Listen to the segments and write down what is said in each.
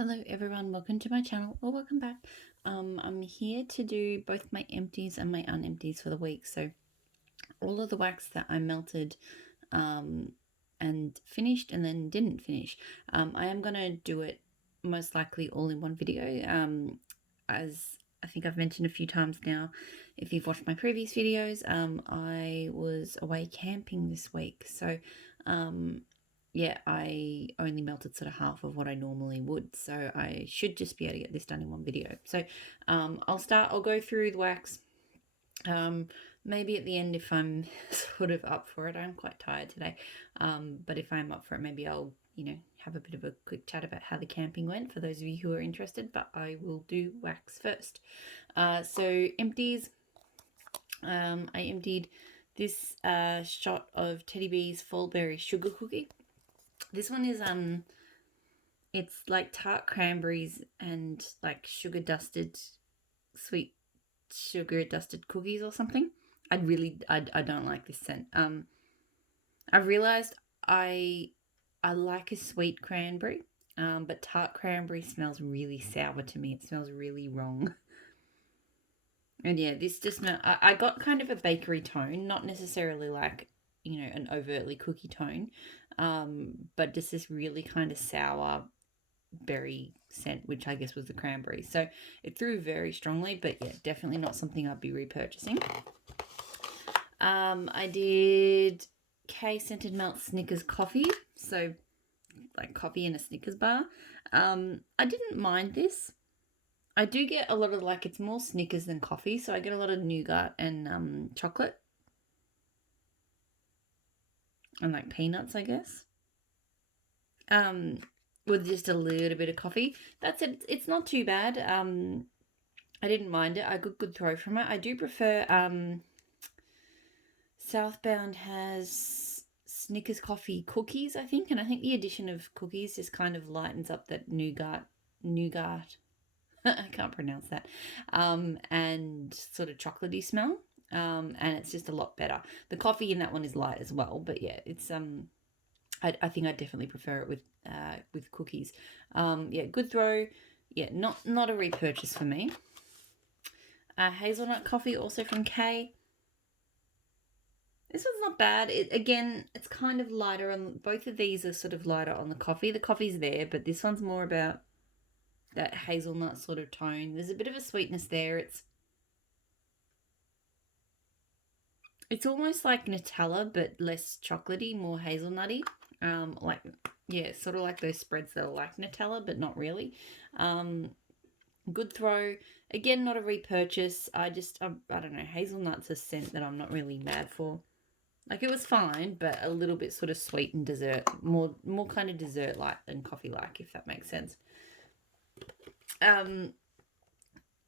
Hello everyone, welcome to my channel or welcome back. I'm here to do both my empties and my unempties for the week. So all of the wax that I melted and finished and then didn't finish, I am going to do it most likely all in one video. As I think I've mentioned a few times now, if you've watched my previous videos, I was away camping this week. So yeah, I only melted sort of half of what I normally would, so I should just be able to get this done in one video. So I'll go through the wax, maybe at the end if I'm sort of up for it. I'm quite tired today, but if I'm up for it, maybe I'll, have a bit of a quick chat about how the camping went for those of you who are interested, but I will do wax first. So empties, I emptied this shot of Teddy B's Fall Berry Sugar Cookie. This one is it's like tart cranberries and like sweet sugar dusted cookies or something. I don't like this scent. I realized I like a sweet cranberry, but tart cranberry smells really sour to me. It smells really wrong. And yeah, this just smell. I got kind of a bakery tone, not necessarily like an overtly cookie tone, but just this really kind of sour berry scent, which I guess was the cranberry. So it threw very strongly, but yeah, definitely not something I'd be repurchasing. I did K scented melt Snickers coffee, so like coffee in a Snickers bar. I didn't mind this. I do get a lot of it's more Snickers than coffee, so I get a lot of nougat and chocolate and like peanuts, I guess. With just a little bit of coffee. That's it. It's not too bad. I didn't mind it. I got good throw from it. I do prefer Southbound has Snickers coffee cookies, I think, and I think the addition of cookies just kind of lightens up that nougat. I can't pronounce that. And sort of chocolatey smell. And it's just a lot better. The coffee in that one is light as well, but yeah, it's I think I definitely prefer it with cookies. Yeah, good throw. Yeah, not a repurchase for me. Hazelnut coffee, also from K. This one's not bad. It's kind of lighter on both of these are sort of lighter on the coffee. The coffee's there, but this one's more about that hazelnut sort of tone. There's a bit of a sweetness there. It's almost like Nutella, but less chocolatey, more hazelnutty. Sort of like those spreads that are like Nutella, but not really. Good throw. Again, not a repurchase. I don't know. Hazelnut's a scent that I'm not really mad for. Like, it was fine, but a little bit sort of sweet and dessert. More kind of dessert-like than coffee-like, if that makes sense.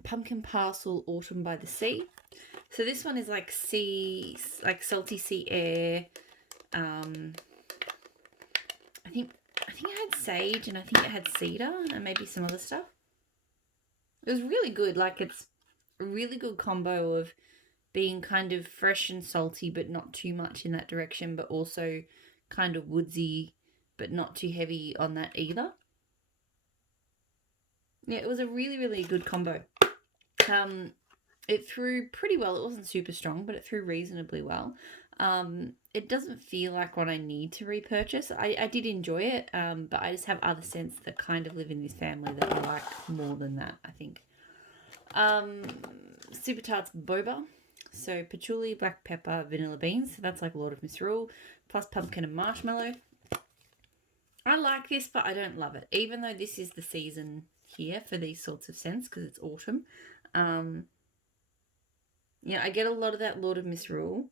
Pumpkin Parcel Autumn by the Sea. So this one is like salty sea air. I think it had sage and I think it had cedar and maybe some other stuff. It was really good. Like, it's a really good combo of being kind of fresh and salty, but not too much in that direction, but also kind of woodsy, but not too heavy on that either. Yeah, it was a really, really good combo. It threw pretty well. It wasn't super strong, but it threw reasonably well. It doesn't feel like what I need to repurchase. I did enjoy it, but I just have other scents that kind of live in this family that I like more than that, I think. Super Tarts Boba. So patchouli, black pepper, vanilla beans. So that's like Lord of Misrule, plus pumpkin and marshmallow. I like this, but I don't love it. Even though this is the season here for these sorts of scents because it's autumn. I get a lot of that Lord of Misrule.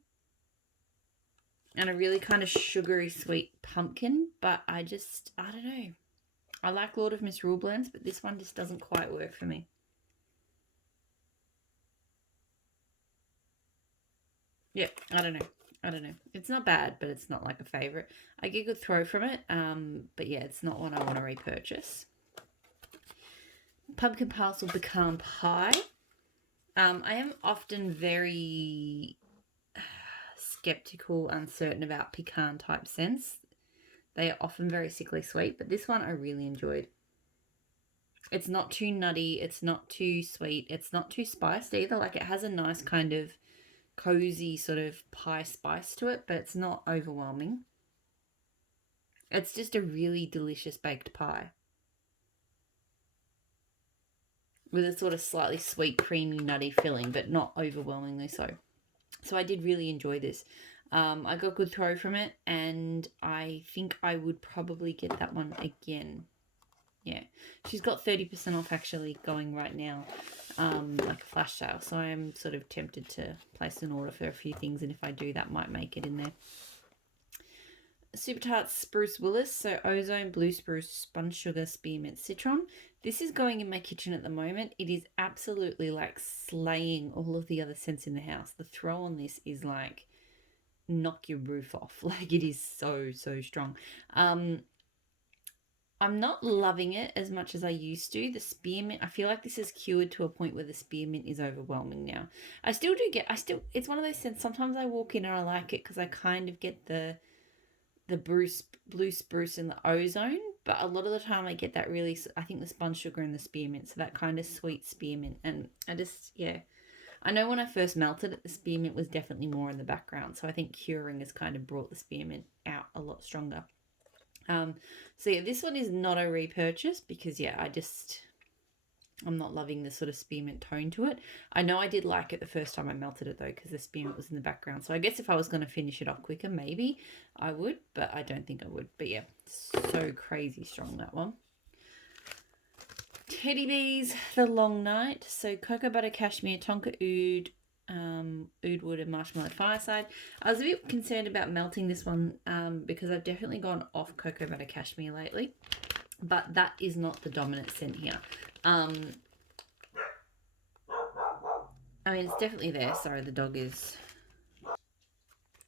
And a really kind of sugary sweet pumpkin, but I don't know. I like Lord of Misrule blends, but this one just doesn't quite work for me. Yeah, I don't know. It's not bad, but it's not like a favorite. I get a good throw from it, but yeah, it's not one I want to repurchase. Pumpkin Parcel Pecan Pie. I am often very skeptical, uncertain about pecan type scents. They are often very sickly sweet, but this one I really enjoyed. It's not too nutty. It's not too sweet. It's not too spiced either. Like it has a nice kind of cozy sort of pie spice to it, but it's not overwhelming. It's just a really delicious baked pie with a sort of slightly sweet, creamy, nutty filling, but not overwhelmingly so. So I did really enjoy this. I got good throw from it, and I think I would probably get that one again. Yeah, she's got 30% off actually going right now, like a flash sale. So I am sort of tempted to place an order for a few things, and if I do, that might make it in there. Super Tarts Spruce Willis, so Ozone, Blue Spruce, Sponge Sugar, Spearmint, Citron. This is going in my kitchen at the moment. It is absolutely like slaying all of the other scents in the house. The throw on this is like knock your roof off. Like it is so strong. I'm not loving it as much as I used to. The spearmint, I feel like this is cured to a point where the spearmint is overwhelming now. It's one of those scents. Sometimes I walk in and I like it because I kind of get the blue spruce and the ozone, but a lot of the time I get that really, I think the sponge sugar and the spearmint, so that kind of sweet spearmint. And I know when I first melted it, the spearmint was definitely more in the background, so I think curing has kind of brought the spearmint out a lot stronger. So yeah, this one is not a repurchase because I'm not loving the sort of spearmint tone to it. I know I did like it the first time I melted it though, because the spearmint was in the background. So I guess if I was going to finish it off quicker, maybe I would, but I don't think I would. But yeah, so crazy strong, that one. Teddy Bees, The Long Night. So cocoa butter cashmere, tonka oud wood, and marshmallow fireside. I was a bit concerned about melting this one because I've definitely gone off cocoa butter cashmere lately, but that is not the dominant scent here. I mean, it's definitely there. Sorry, the dog is...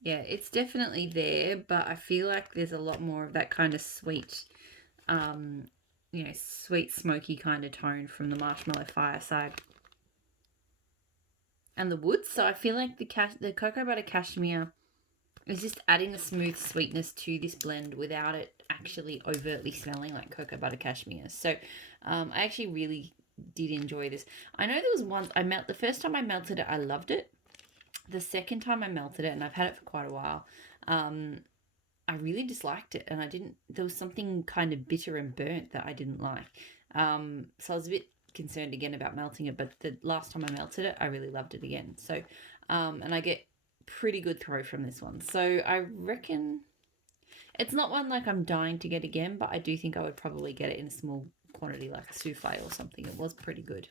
Yeah, it's definitely there, but I feel like there's a lot more of that kind of sweet, sweet, smoky kind of tone from the marshmallow fireside and the woods. So I feel like the cocoa butter cashmere is just adding a smooth sweetness to this blend without it actually overtly smelling like cocoa butter cashmere. So I actually really did enjoy this. I know there was once the first time I melted it, I loved it. The second time I melted it, and I've had it for quite a while, I really disliked it, and there was something kind of bitter and burnt that I didn't like. So I was a bit concerned again about melting it, but the last time I melted it, I really loved it again. So, and I get pretty good throw from this one. So I reckon it's not one like I'm dying to get again, but I do think I would probably get it in a small quantity, like a souffle or something. It was pretty good.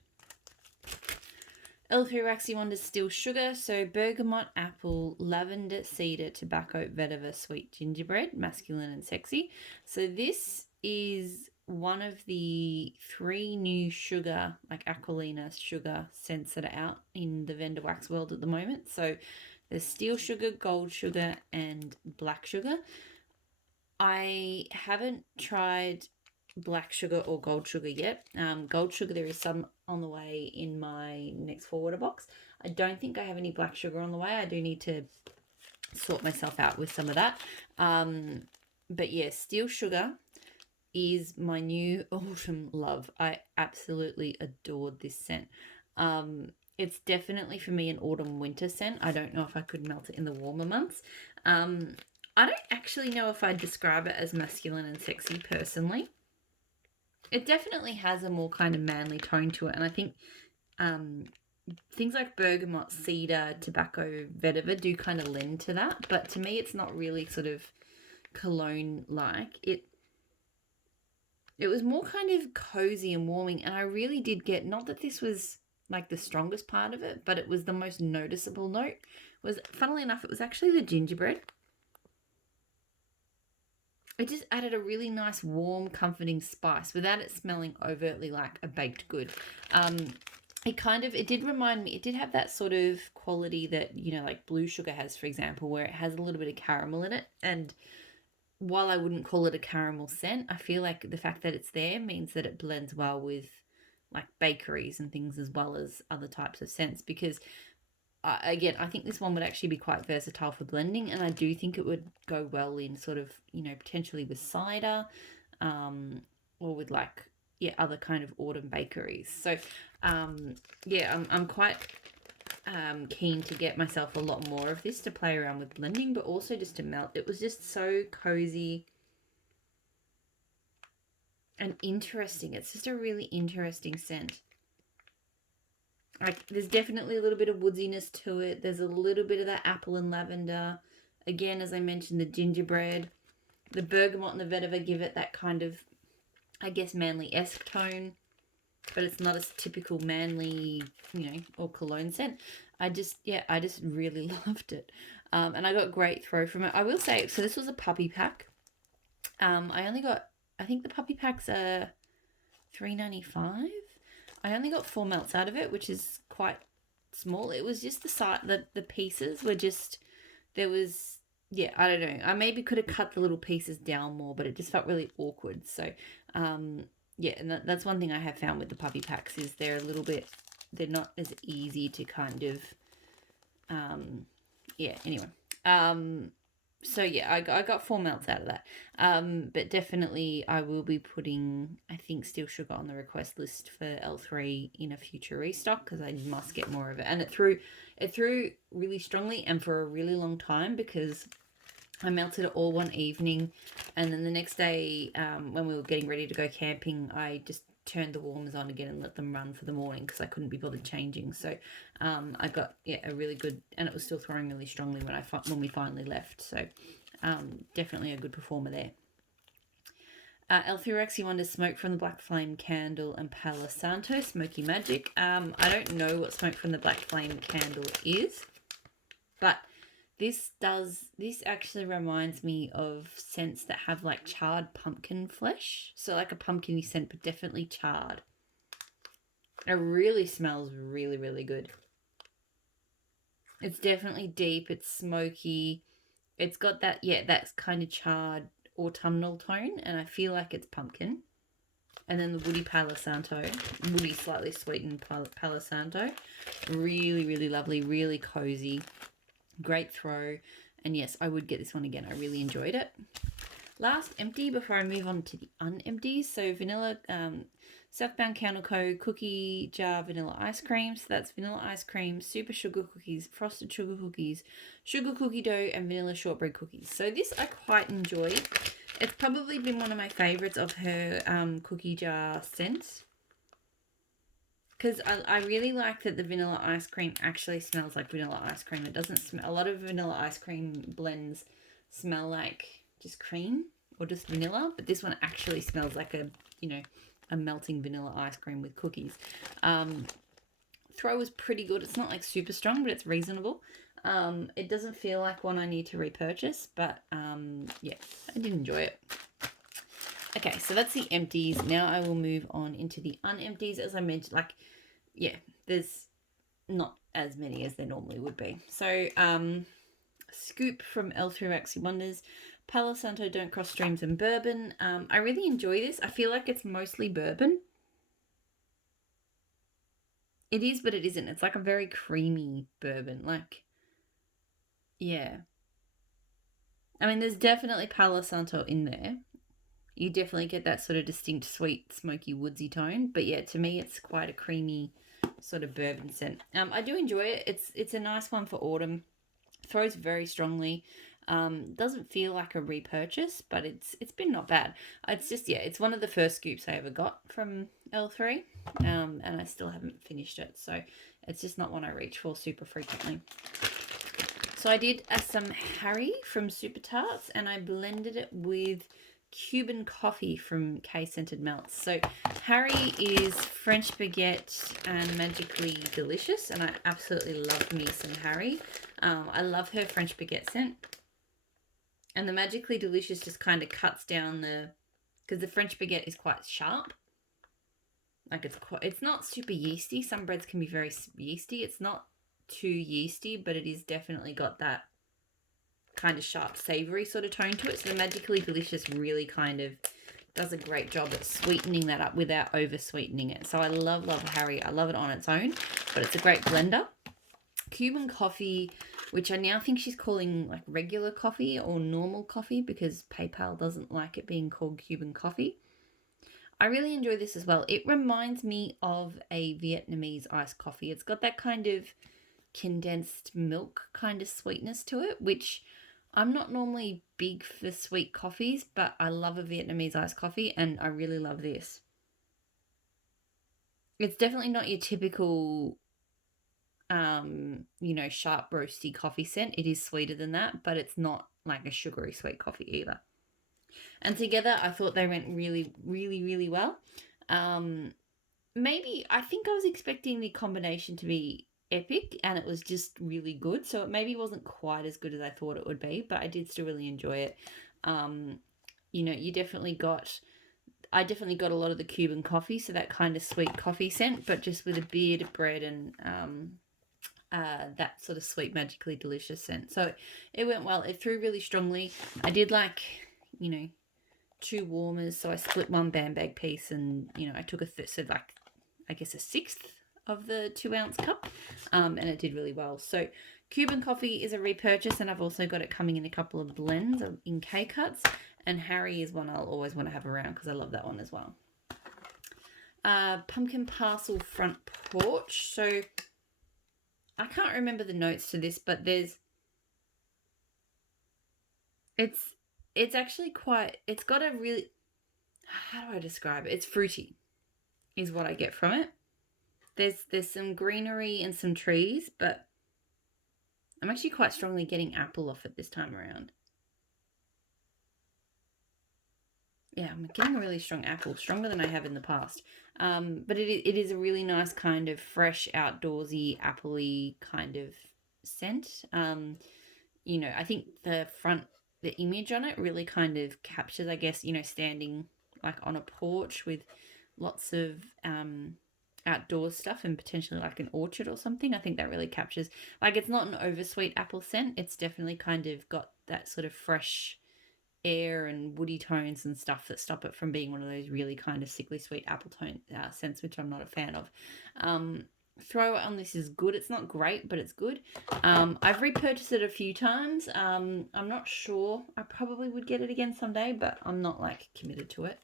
L3 Waxy Wonders Still Sugar. So bergamot, apple, lavender, cedar, tobacco, vetiver, sweet gingerbread, masculine and sexy. So this is one of the 3 new sugar, like Aquilina sugar scents that are out in the vendor wax world at the moment. So there's steel sugar, gold sugar, and black sugar. I haven't tried black sugar or gold sugar yet. Gold sugar, there is some on the way in my next forwarder box. I don't think I have any black sugar on the way. I do need to sort myself out with some of that. But yeah, steel sugar is my new autumn love. I absolutely adored this scent. It's definitely for me an autumn winter scent. I don't know if I could melt it in the warmer months. I don't actually know if I'd describe it as masculine and sexy personally. It definitely has a more kind of manly tone to it, and I think things like bergamot, cedar, tobacco, vetiver do kind of lend to that, but to me it's not really sort of cologne-like. It was more kind of cozy and warming, and I really did get, not that this was like the strongest part of it, but it was the most noticeable note, funnily enough, it was actually the gingerbread. It just added a really nice, warm, comforting spice without it smelling overtly like a baked good. It did remind me, it did have that sort of quality that, like blue sugar has, for example, where it has a little bit of caramel in it. And while I wouldn't call it a caramel scent, I feel like the fact that it's there means that it blends well with like bakeries and things as well as other types of scents, because again, I think this one would actually be quite versatile for blending, and I do think it would go well in sort of, potentially with cider, or with like, other kind of autumn bakeries. So yeah, I'm quite keen to get myself a lot more of this to play around with blending, but also just to melt. It was just so cozy and interesting. It's just a really interesting scent. Like, there's definitely a little bit of woodiness to it. There's a little bit of that apple and lavender. Again, as I mentioned, the gingerbread, the bergamot and the vetiver give it that kind of, I guess, manly-esque tone, but it's not a typical manly, or cologne scent. I just really loved it. And I got great throw from it. I will say, so this was a puppy pack. I think the puppy packs are $3.95. I only got 4 melts out of it, which is quite small. It was just the pieces were just, there was, I don't know. I maybe could have cut the little pieces down more, but it just felt really awkward. So, and that's one thing I have found with the puppy packs is they're not as easy to kind of, anyway. So yeah, I got 4 melts out of that. But definitely I will be putting, I think, Steel Sugar on the request list for L3 in a future restock, because I must get more of it. And it threw really strongly and for a really long time, because I melted it all one evening, and then the next day, when we were getting ready to go camping, I just turned the warmers on again and let them run for the morning because I couldn't be bothered changing. So I got a really good, and it was still throwing really strongly when we finally left. So definitely a good performer there. L3 Wonders Smoke from the Black Flame Candle and Palo Santo Smoky Magic. I don't know what Smoke from the Black Flame Candle is, but this actually reminds me of scents that have like charred pumpkin flesh. So like a pumpkin-y scent, but definitely charred. It really smells really, really good. It's definitely deep. It's smoky. It's got that kind of charred autumnal tone, and I feel like it's pumpkin. And then the woody Palo Santo, woody slightly sweetened Palo Santo. Really, really lovely, really cozy. Great throw, and yes, I would get this one again. I really enjoyed it. Last empty before I move on to the unempties. So vanilla, Southbound Counterco cookie jar vanilla ice cream. So that's vanilla ice cream, super sugar cookies, frosted sugar cookies, sugar cookie dough, and vanilla shortbread cookies. So this I quite enjoyed. It's probably been one of my favorites of her cookie jar scents, because I really like that the vanilla ice cream actually smells like vanilla ice cream. It doesn't smell, a lot of vanilla ice cream blends smell like just cream or just vanilla, but this one actually smells like a melting vanilla ice cream with cookies. Throw was pretty good. It's not like super strong, but it's reasonable. It doesn't feel like one I need to repurchase, but I did enjoy it. Okay, so that's the empties. Now I will move on into the unempties. As I mentioned, there's not as many as there normally would be. So, Scoop from L3 Wonders, Palo Santo Don't Cross Streams and Bourbon. I really enjoy this. I feel like it's mostly bourbon. It is, but it isn't. It's like a very creamy bourbon. I mean, there's definitely Palo Santo in there. You definitely get that sort of distinct, sweet, smoky, woodsy tone. But yeah, to me, it's quite a creamy sort of bourbon scent. I do enjoy it. It's a nice one for autumn. Throws very strongly. Doesn't feel like a repurchase, but it's been not bad. It's just, it's one of the first scoops I ever got from L3, and I still haven't finished it. So it's just not one I reach for super frequently. So I did some Harry from Super Tarts, and I blended it with Cuban coffee from K Scented Melts. So Harry is French baguette and magically delicious, and I absolutely love me some Harry. I love her French baguette scent, and the magically delicious just kind of cuts down because the French baguette is quite sharp. Like it's not super yeasty. Some breads can be very yeasty. It's not too yeasty, but it is definitely got that kind of sharp savory sort of tone to it. So the magically delicious really kind of does a great job at sweetening that up without over sweetening it. So I love Harry. I love it on its own, but it's a great blender. Cuban coffee, which I now think she's calling like regular coffee or normal coffee, because PayPal doesn't like it being called Cuban coffee. I really enjoy this as well. It reminds me of a Vietnamese iced coffee. It's got that kind of condensed milk kind of sweetness to it, which I'm not normally big for sweet coffees, but I love a Vietnamese iced coffee and I really love this. It's definitely not your typical sharp roasty coffee scent. It is sweeter than that, but it's not like a sugary sweet coffee either. And together I thought they went really, really, really well. Um, Maybe I think I was expecting the combination to be epic and it was just really good. So it maybe wasn't quite as good as I thought it would be, but I did still really enjoy it. Um, you definitely got I definitely got a lot of the Cuban coffee, so that kind of sweet coffee scent, but just with a bit of bread and that sort of sweet, magically delicious scent. So it went well. It threw really strongly. I did like, you know, two warmers, so I split one band bag piece, and I took I guess a sixth of the 2 ounce cup, and it did really well. So Cuban coffee is a repurchase, and I've also got it coming in a couple of blends in K cuts. And Harry is one I'll always want to have around because I love that one as well. Pumpkin parcel front porch. So I can't remember the notes to this, but it's actually quite. It's got a really. How do I describe it? It's fruity, is what I get from it. There's some greenery and some trees, but I'm actually quite strongly getting apple off it this time around. Yeah, I'm getting a really strong apple, stronger than I have in the past. But it is a really nice kind of fresh, outdoorsy, appley kind of scent. I think the image on it really kind of captures, I guess, standing like on a porch with lots of outdoor stuff and potentially like an orchard or something. I think that really captures, like, it's not an oversweet apple scent. It's definitely kind of got that sort of fresh air and woody tones and stuff that stop it from being one of those really kind of sickly sweet apple tone scents, which I'm not a fan of. Throw on this is good. It's not great, but it's good. I've repurchased it a few times. I'm not sure. I probably would get it again someday, but I'm not like committed to it.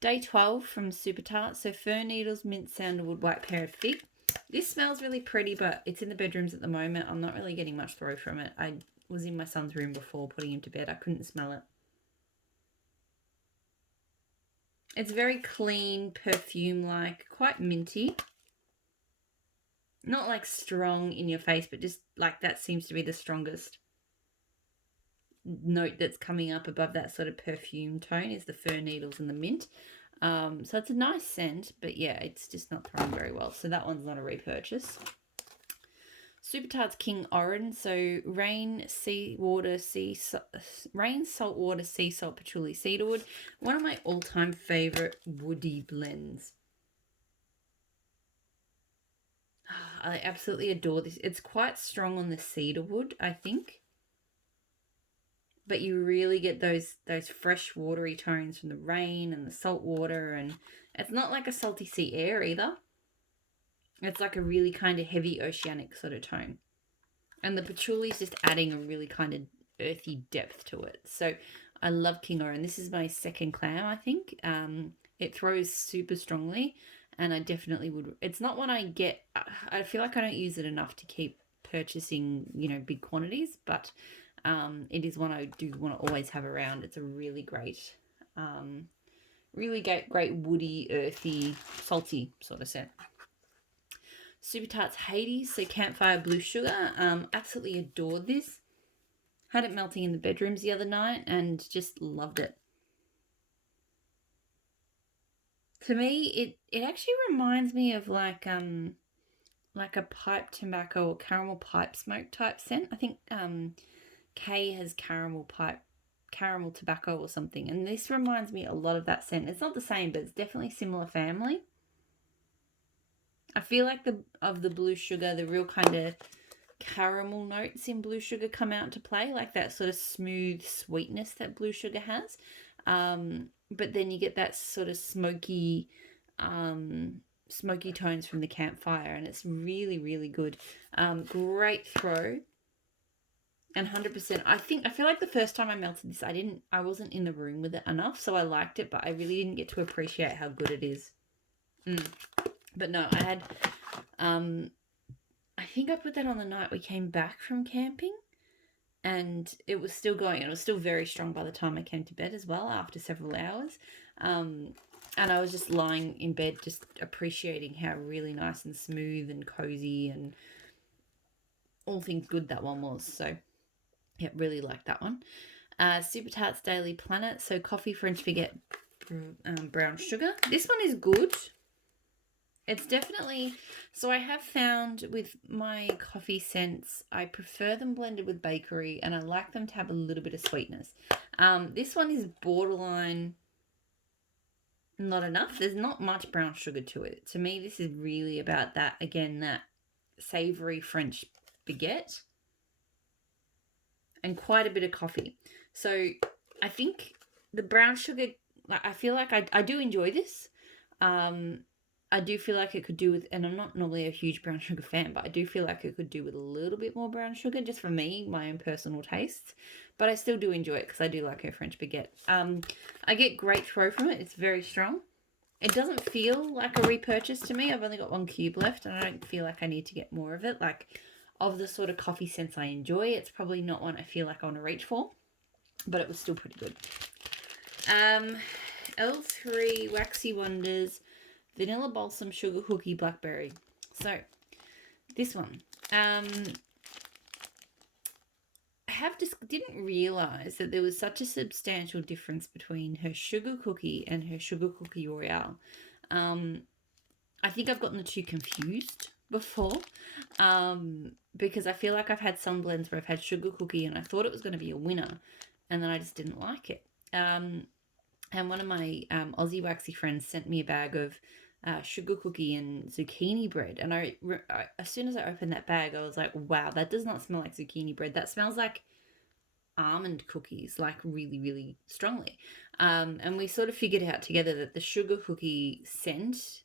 Day 12 from Super Tart. So fir needles, mint sandalwood, white pear fig. This smells really pretty, but it's in the bedrooms at the moment. I'm not really getting much throw from it. I was in my son's room before putting him to bed. I couldn't smell it. It's very clean, perfume-like, quite minty. Not like strong in your face, but just like that seems to be the strongest note that's coming up above that sort of perfume tone is the fir needles and the mint. So it's a nice scent, but yeah, it's just not throwing very well. So that one's not a repurchase. Super Tarts King Orange. So rain, saltwater, sea salt, patchouli, cedarwood. One of my all-time favorite woody blends. I absolutely adore this. It's quite strong on the cedarwood, I think, but you really get those fresh watery tones from the rain and the salt water, and it's not like a salty sea air either. It's like a really kind of heavy oceanic sort of tone. And the patchouli is just adding a really kind of earthy depth to it. So I love King Orange. This is my second clam, I think. It throws super strongly, and I definitely would. It's not one I get. I feel like I don't use it enough to keep purchasing, big quantities, but it is one I do want to always have around. It's a really great, great woody, earthy, salty sort of scent. Super Tarts Hades, so Campfire Blue Sugar. Absolutely adored this. Had it melting in the bedrooms the other night and just loved it. To me, it actually reminds me of like a pipe tobacco or caramel pipe smoke type scent. I think Kay has caramel tobacco or something, and this reminds me a lot of that scent. It's not the same, but it's definitely similar family. I feel like the blue sugar, the real kind of caramel notes in blue sugar come out to play, like that sort of smooth sweetness that blue sugar has. But then you get that sort of smoky tones from the campfire, and it's really, really good. Great throw. And 100%, I feel like the first time I melted this, I wasn't in the room with it enough, so I liked it, but I really didn't get to appreciate how good it is. But no, I had, I think I put that on the night we came back from camping, and it was still going. It was still very strong by the time I came to bed as well, after several hours. And I was just lying in bed, just appreciating how really nice and smooth and cozy and all things good that one was. So, yeah, really liked that one. Super Tarts Daily Planet. So coffee, French baguette, brown sugar. This one is good. It's definitely... So I have found with my coffee scents, I prefer them blended with bakery, and I like them to have a little bit of sweetness. This one is borderline not enough. There's not much brown sugar to it. To me, this is really about that, again, that savoury French baguette and quite a bit of coffee. So I think the brown sugar, I feel like I do enjoy this. I do feel like it could do with, and I'm not normally a huge brown sugar fan, but I do feel like it could do with a little bit more brown sugar, just for me, my own personal tastes. But I still do enjoy it because I do like her French baguette. I get great throw from it. It's very strong. It doesn't feel like a repurchase to me. I've only got 1 cube left, and I don't feel like I need to get more of it. Like, of the sort of coffee scents I enjoy, it's probably not one I feel like I want to reach for, but it was still pretty good. L3 Waxy Wonders Vanilla Balsam Sugar Cookie Blackberry. So, this one. I didn't realise that there was such a substantial difference between her sugar cookie and her sugar cookie royale. I think I've gotten the two confused before, because I feel like I've had some blends where I've had sugar cookie and I thought it was going to be a winner, and then I just didn't like it. And one of my Aussie waxy friends sent me a bag of sugar cookie and zucchini bread, and I as soon as I opened that bag, I was like, wow, that does not smell like zucchini bread. That smells like almond cookies, like really, really strongly. And we sort of figured out together that the sugar cookie scent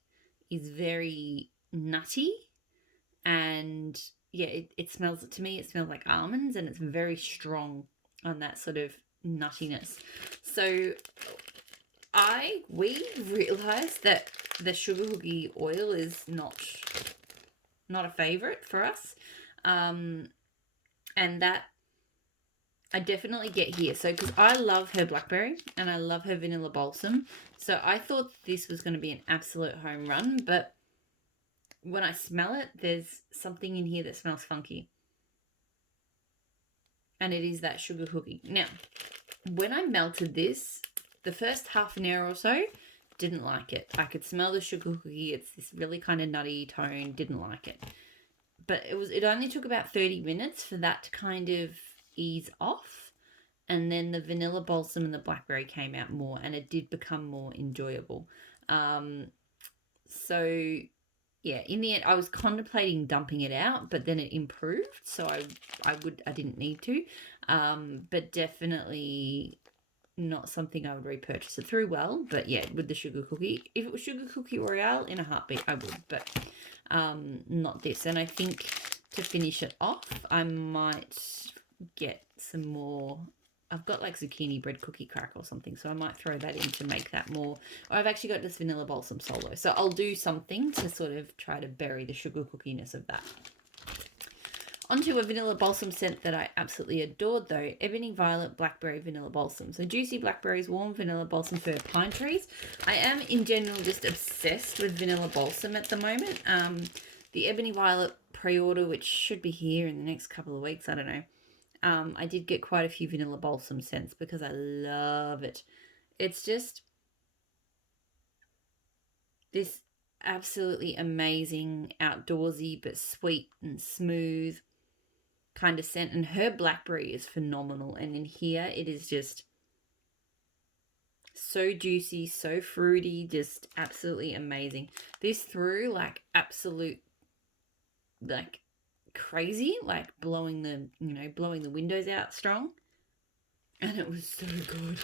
is very nutty, and yeah, it smells, to me, it smells like almonds, and it's very strong on that sort of nuttiness. So we realised that the sugar cookie oil is not a favourite for us, and that I definitely get here. So, because I love her blackberry and I love her vanilla balsam, so I thought this was going to be an absolute home run, but when I smell it, there's something in here that smells funky, and it is that sugar cookie. Now, when I melted this, the first half an hour or so, didn't like it. I could smell the sugar cookie. It's this really kind of nutty tone. Didn't like it. But it only took about 30 minutes for that to kind of ease off. And then the vanilla balsam and the blackberry came out more, and it did become more enjoyable. So yeah, in the end, I was contemplating dumping it out, but then it improved. So I didn't need to. But definitely not something I would repurchase. It through well, but yeah, with the sugar cookie. If it was sugar cookie royale, in a heartbeat, I would, but not this. And I think to finish it off, I might get some more. I've got like zucchini bread cookie crack or something, so I might throw that in to make that more. Or I've actually got this vanilla balsam solo, so I'll do something to sort of try to bury the sugar cookiness of that. Onto a vanilla balsam scent that I absolutely adored, though. Ebony Violet Blackberry Vanilla Balsam. So juicy blackberries, warm vanilla balsam fir pine trees. I am, in general, just obsessed with vanilla balsam at the moment. The Ebony Violet pre-order, which should be here in the next couple of weeks, I don't know. I did get quite a few vanilla balsam scents because I love it. It's just this absolutely amazing, outdoorsy, but sweet and smooth kind of scent, and her blackberry is phenomenal, and in here it is just so juicy, so fruity, just absolutely amazing. This threw like absolute, like crazy, like blowing the windows out strong, and it was so good.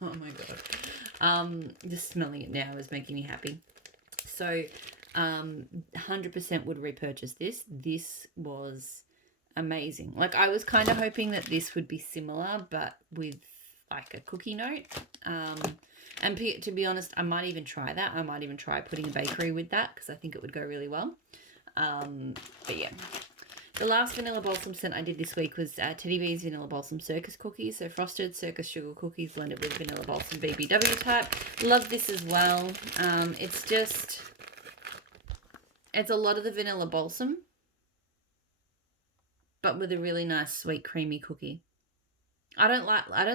Oh my god. Just smelling it now is making me happy. So 100% would repurchase this. This was amazing. Like, I was kind of hoping that this would be similar, but with like a cookie note. And to be honest, I might even try that. I might even try putting a bakery with that because I think it would go really well. But yeah. The last vanilla balsam scent I did this week was Teddy Bear's Vanilla Balsam Circus Cookies. So frosted circus sugar cookies blended with vanilla balsam BBW type. Love this as well. It's a lot of the vanilla balsam, but with a really nice sweet creamy cookie. I don't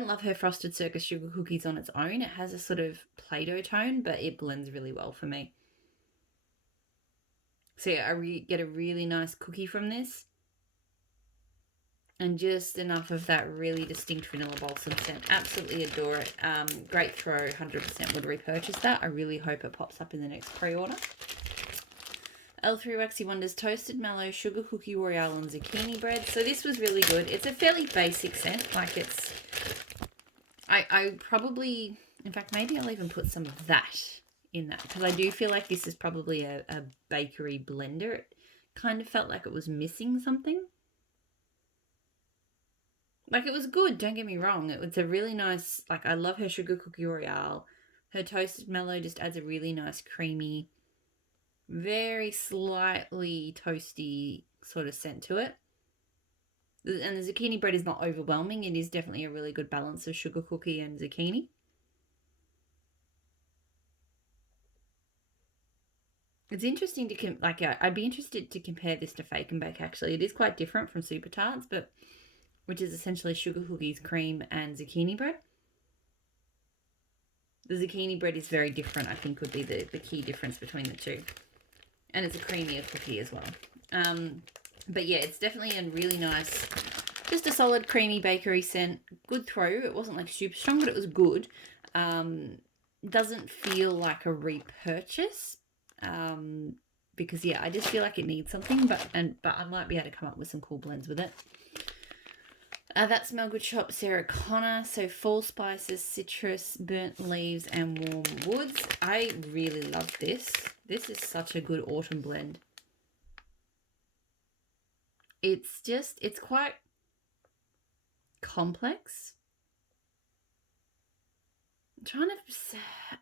love her frosted circus sugar cookies on its own. It has a sort of Play-Doh tone, but it blends really well for me. So yeah, I get a really nice cookie from this. And just enough of that really distinct vanilla balsam scent. Absolutely adore it. Great throw, 100% would repurchase that. I really hope it pops up in the next pre-order. L3 Waxy Wonders Toasted Mallow Sugar Cookie Royale and Zucchini Bread. So this was really good. It's a fairly basic scent. Like it's... I probably... In fact, maybe I'll even put some of that in that. Because I do feel like this is probably a bakery blender. It kind of felt like it was missing something. Like, it was good, don't get me wrong. It was a really nice... Like, I love her Sugar Cookie Royale. Her Toasted Mallow just adds a really nice creamy... very slightly toasty sort of scent to it. And the zucchini bread is not overwhelming. It is definitely a really good balance of sugar cookie and zucchini. It's interesting to I'd be interested to compare this to Fake and Bake. Actually, it is quite different from Super Tarts, but which is essentially sugar cookies, cream, and zucchini bread. The zucchini bread is very different. I think would be the key difference between the two. And it's a creamier cookie as well. But yeah, it's definitely a really nice, just a solid creamy bakery scent. Good throw. It wasn't like super strong, but it was good. Doesn't feel like a repurchase. Because yeah, I just feel like it needs something, but I might be able to come up with some cool blends with it. That Smell Good Shop, Sarah Connor. So fall spices, citrus, burnt leaves, and warm woods. I really love this. This is such a good autumn blend. It's quite complex. I'm trying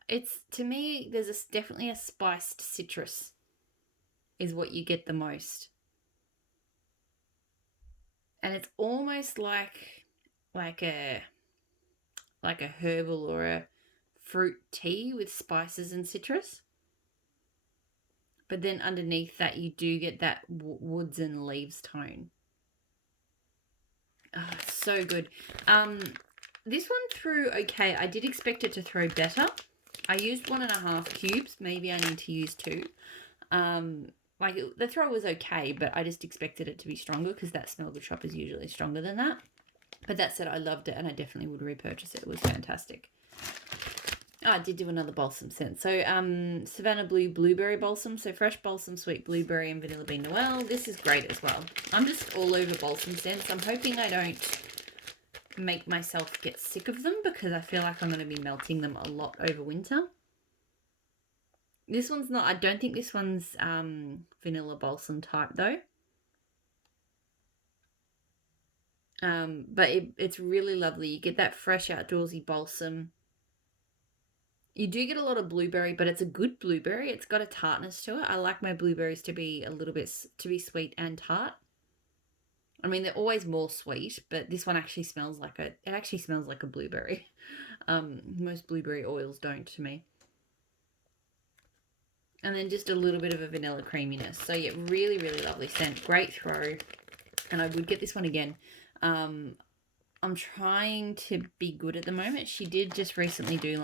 to, to me, there's definitely a spiced citrus is what you get the most. And it's almost like a herbal or a fruit tea with spices and citrus. But then underneath that, you do get that woods and leaves tone. Oh, so good. This one threw okay. I did expect it to throw better. I used 1.5 cubes. Maybe I need to use 2. The throw was okay, but I just expected it to be stronger because that Smell Good Shop is usually stronger than that. But that said, I loved it and I definitely would repurchase it. It was fantastic. Oh, I did do another balsam scent. So Savannah Blue Blueberry Balsam. So fresh balsam, sweet blueberry, and vanilla bean Noel. This is great as well. I'm just all over balsam scents. I'm hoping I don't make myself get sick of them because I feel like I'm going to be melting them a lot over winter. This one's not... I don't think this one's vanilla balsam type though. But it's really lovely. You get that fresh outdoorsy balsam. You do get a lot of blueberry, but it's a good blueberry. It's got a tartness to it. I like my blueberries to be a little bit sweet and tart. I mean, they're always more sweet, but this one actually smells like a blueberry. Most blueberry oils don't to me. And then just a little bit of a vanilla creaminess. So yeah, really, really lovely scent. Great throw. And I would get this one again. I'm trying to be good at the moment. She did just recently do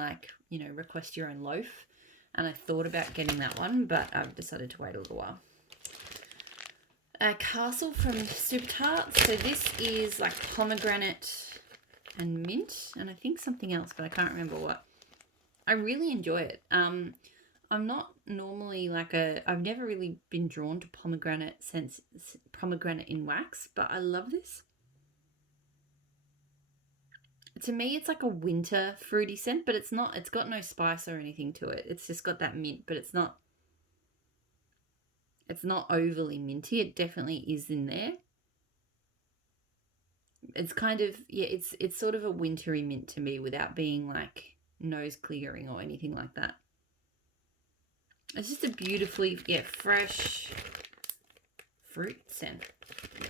request your own loaf. And I thought about getting that one, but I've decided to wait a little while. Castle from Super Tarts. So this is like pomegranate and mint. And I think something else, but I can't remember what. I really enjoy it. I'm not normally I've never really been drawn to pomegranate in wax, but I love this. To me, it's like a winter fruity scent, but it's not. It's got no spice or anything to it. It's just got that mint, but it's not overly minty. It definitely is in there. It's kind of, yeah, it's sort of a wintry mint to me without being like nose clearing or anything like that. It's just a beautifully, yeah, fresh fruit scent.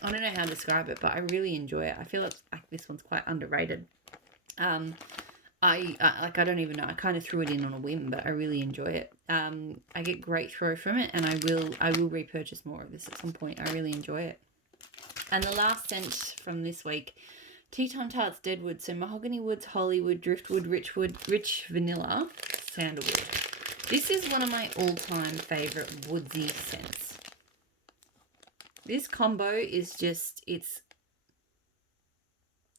I don't know how to describe it, but I really enjoy it. I feel like this one's quite underrated. I don't even know. I kind of threw it in on a whim, but I really enjoy it. I get great throw from it, and I will repurchase more of this at some point. I really enjoy it. And the last scent from this week, Tea Time Tarts Deadwood. So mahogany woods, hollywood, driftwood, rich vanilla, sandalwood. This is one of my all-time favorite woodsy scents. This combo is just, it's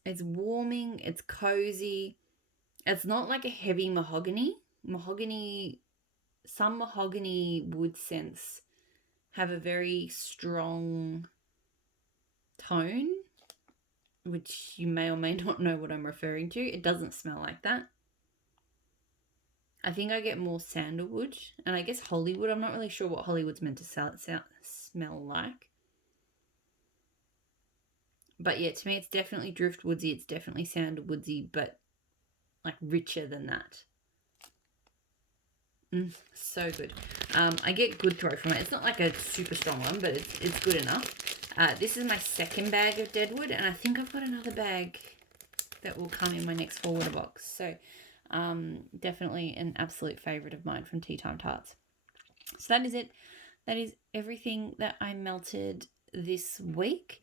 warming, it's cozy. It's not like a heavy mahogany. Some mahogany wood scents have a very strong tone, which you may or may not know what I'm referring to. It doesn't smell like that. I think I get more sandalwood, and I guess Hollywood. I'm not really sure what Hollywood's meant to smell like. But yeah, to me, it's definitely driftwoodsy. It's definitely sandalwoodsy, but like richer than that. So good. I get good throw from it. It's not like a super strong one, but it's good enough. This is my second bag of Deadwood, and I think I've got another bag that will come in my next forwarder box. So definitely an absolute favourite of mine from Tea Time Tarts. So that is it. That is everything that I melted this week.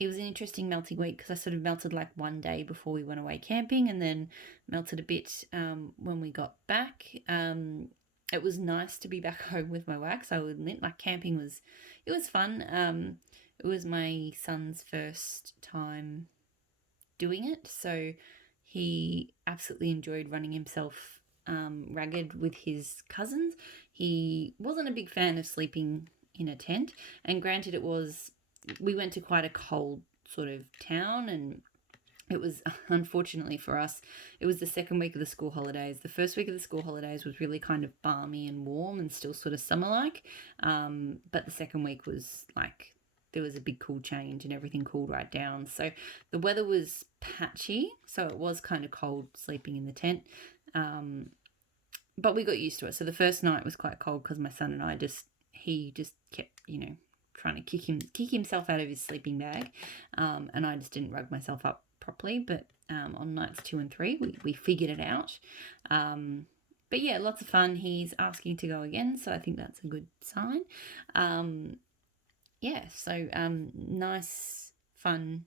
It was an interesting melting week because I sort of melted like one day before we went away camping, and then melted a bit when we got back. It was nice to be back home with my wax. I would admit, like camping was fun. It was my son's first time doing it, so he absolutely enjoyed running himself ragged with his cousins. He wasn't a big fan of sleeping in a tent, and granted, we went to quite a cold sort of town, and it was, unfortunately for us, it was the second week of the school holidays. The first week of the school holidays was really kind of balmy and warm and still sort of summer-like, but the second week was like, there was a big cool change and everything cooled right down. So the weather was patchy, so it was kind of cold sleeping in the tent, but we got used to it. So the first night was quite cold because my son and I he just kept, trying to kick himself out of his sleeping bag, and I just didn't rug myself up properly. But on nights 2 and 3, we figured it out. But yeah, lots of fun. He's asking to go again, so I think that's a good sign. Nice, fun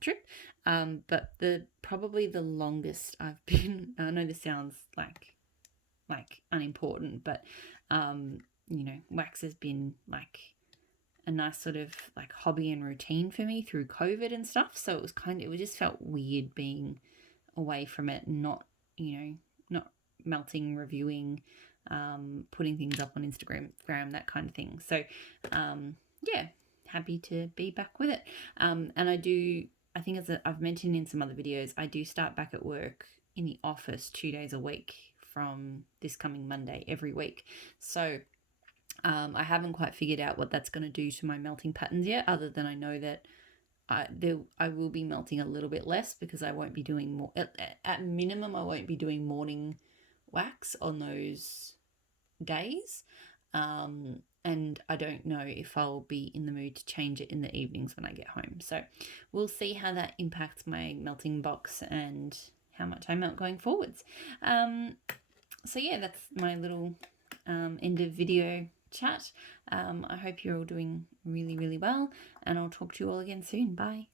trip. But probably the longest I've been. I know this sounds like unimportant, but wax has been like a nice sort of like hobby and routine for me through COVID and stuff. So it just felt weird being away from it and not melting, reviewing, putting things up on Instagram, that kind of thing. So, happy to be back with it. And I think as I've mentioned in some other videos, I do start back at work in the office 2 days a week from this coming Monday every week. So, I haven't quite figured out what that's going to do to my melting patterns yet, other than I know that I will be melting a little bit less because I won't be doing more. At minimum, I won't be doing morning wax on those days. And I don't know if I'll be in the mood to change it in the evenings when I get home. So we'll see how that impacts my melting box and how much I melt going forwards. So yeah, that's my little end of video chat. I hope you're all doing really, really well, and I'll talk to you all again soon. Bye.